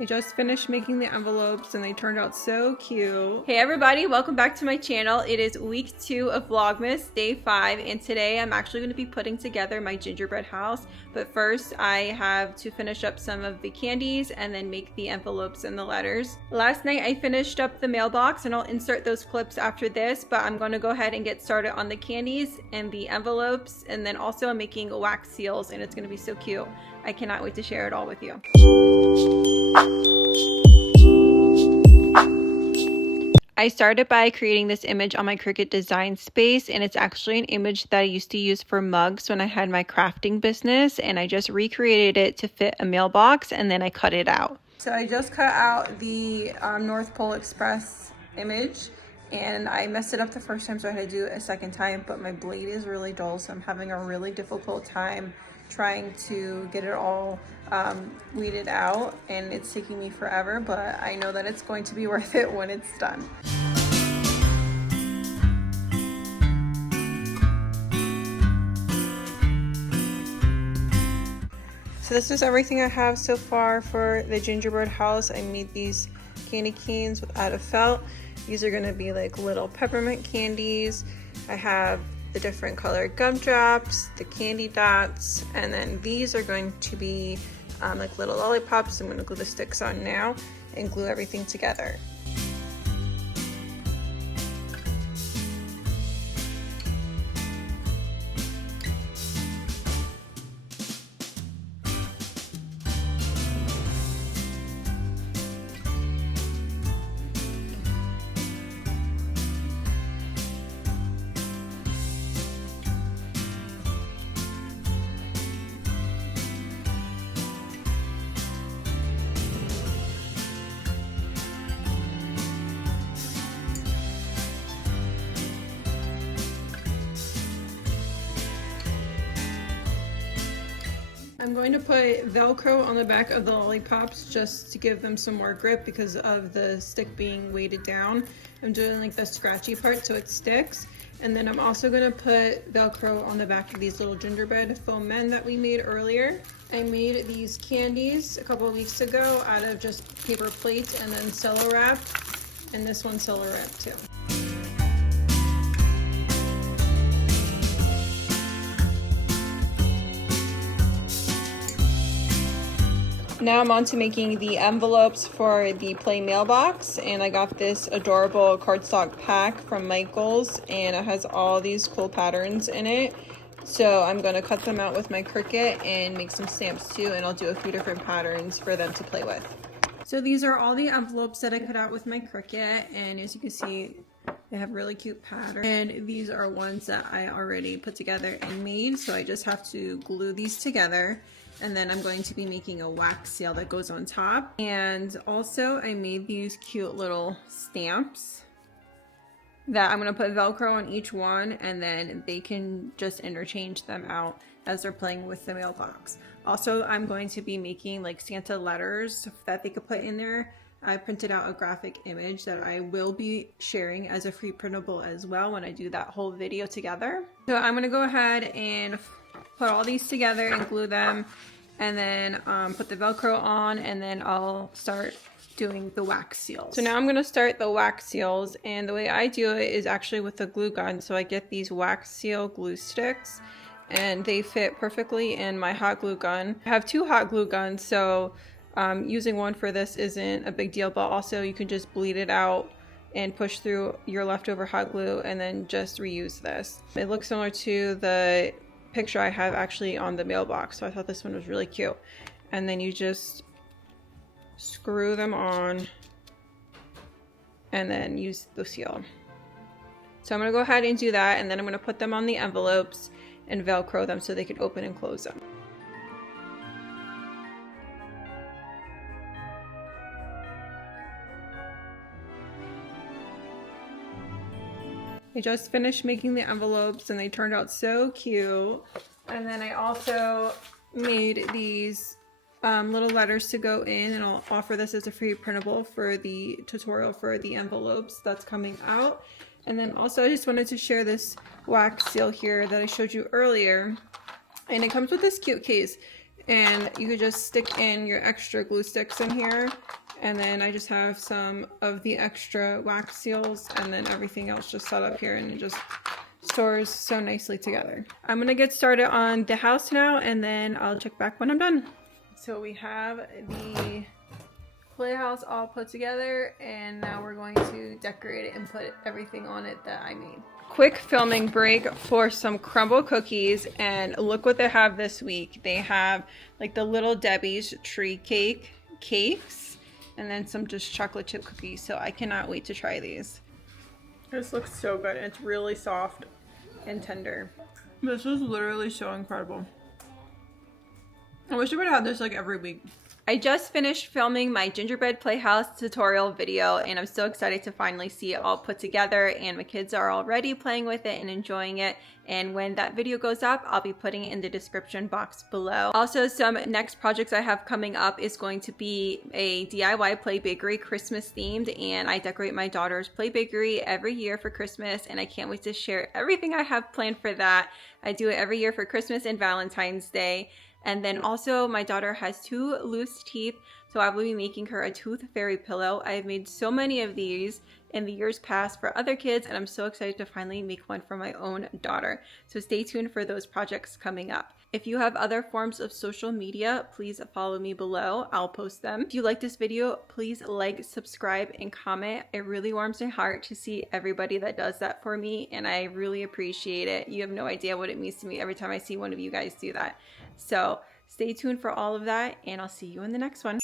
I just finished making the envelopes and they turned out so cute. Hey everybody, welcome back to my channel. It is week 2 of Vlogmas, day 5, and today I'm actually going to be putting together my gingerbread house. But first I have to finish up some of the candies and then make the envelopes and the letters. Last night I finished up the mailbox and I'll insert those clips after this, but I'm going to go ahead and get started on the candies and the envelopes, and then also I'm making wax seals and it's going to be so cute. I cannot wait to share it all with you. I started by creating this image on my Cricut design space, and it's actually an image that I used to use for mugs when I had my crafting business, and I just recreated it to fit a mailbox and then I cut it out. So I just cut out the North Pole Express image and I messed it up the first time, so I had to do it a second time, but my blade is really dull, so I'm having a really difficult time trying to get it all weeded out, and it's taking me forever, but I know that it's going to be worth it when it's done. So this is everything I have so far for the gingerbread house. I made these candy canes out of felt. These are going to be like little peppermint candies. I have the different colored gumdrops, the candy dots, and then these are going to be like little lollipops. I'm going to glue the sticks on now and glue everything together. I'm going to put Velcro on the back of the lollipops just to give them some more grip because of the stick being weighted down. I'm doing like the scratchy part so it sticks. And then I'm also going to put Velcro on the back of these little gingerbread foam men that we made earlier. I made these candies a couple of weeks ago out of just paper plates and then cello wrap. And this one's cello wrap too. Now I'm on to making the envelopes for the play mailbox, and I got this adorable cardstock pack from Michaels, and it has all these cool patterns in it. So I'm going to cut them out with my Cricut and make some stamps too, and I'll do a few different patterns for them to play with. So these are all the envelopes that I cut out with my Cricut, and as you can see, they have really cute patterns. And these are ones that I already put together and made, so I just have to glue these together. And then I'm going to be making a wax seal that goes on top. And also I made these cute little stamps that I'm going to put Velcro on each one, and then they can just interchange them out as they're playing with the mailbox. Also, I'm going to be making like Santa letters that they could put in there. I printed out a graphic image that I will be sharing as a free printable as well when I do that whole video together. So I'm going to go ahead and put all these together and glue them, and then put the Velcro on, and then I'll start doing the wax seals. So now I'm going to start the wax seals, and the way I do it is actually with a glue gun. So I get these wax seal glue sticks and they fit perfectly in my hot glue gun. I have 2 hot glue guns, so using one for this isn't a big deal, but also you can just bleed it out and push through your leftover hot glue and then just reuse this. It looks similar to the picture I have actually on the mailbox, so I thought this one was really cute. And then you just screw them on and then use the seal. So I'm going to go ahead and do that, and then I'm going to put them on the envelopes and Velcro them so they can open and close them. I just finished making the envelopes and they turned out so cute. And then I also made these little letters to go in, and I'll offer this as a free printable for the tutorial for the envelopes that's coming out. And then also I just wanted to share this wax seal here that I showed you earlier. And it comes with this cute case. And you could just stick in your extra glue sticks in here. And then I just have some of the extra wax seals, and then everything else just set up here, and it just stores so nicely together. I'm gonna get started on the house now, and then I'll check back when I'm done. So we have the playhouse all put together, and now we're going to decorate it and put everything on it that I made. Quick filming break for some crumble cookies, and look what they have this week. They have like the Little Debbie's tree cakes, and then some just chocolate chip cookies. So I cannot wait to try these. This looks so good. It's really soft and tender. This is literally so incredible. I wish I would have this like every week. I just finished filming my Gingerbread Playhouse tutorial video, and I'm so excited to finally see it all put together, and my kids are already playing with it and enjoying it. And when that video goes up, I'll be putting it in the description box below. Also, some next projects I have coming up is going to be a DIY play bakery, Christmas themed, and I decorate my daughter's play bakery every year for Christmas, and I can't wait to share everything I have planned for that. I do it every year for Christmas and Valentine's Day. And then also my daughter has 2 loose teeth, so I will be making her a tooth fairy pillow. I have made so many of these in the years past for other kids, and I'm so excited to finally make one for my own daughter. So stay tuned for those projects coming up. If you have other forms of social media, please follow me below. I'll post them. If you like this video, please like, subscribe, and comment. It really warms my heart to see everybody that does that for me, and I really appreciate it. You have no idea what it means to me every time I see one of you guys do that. So stay tuned for all of that, and I'll see you in the next one.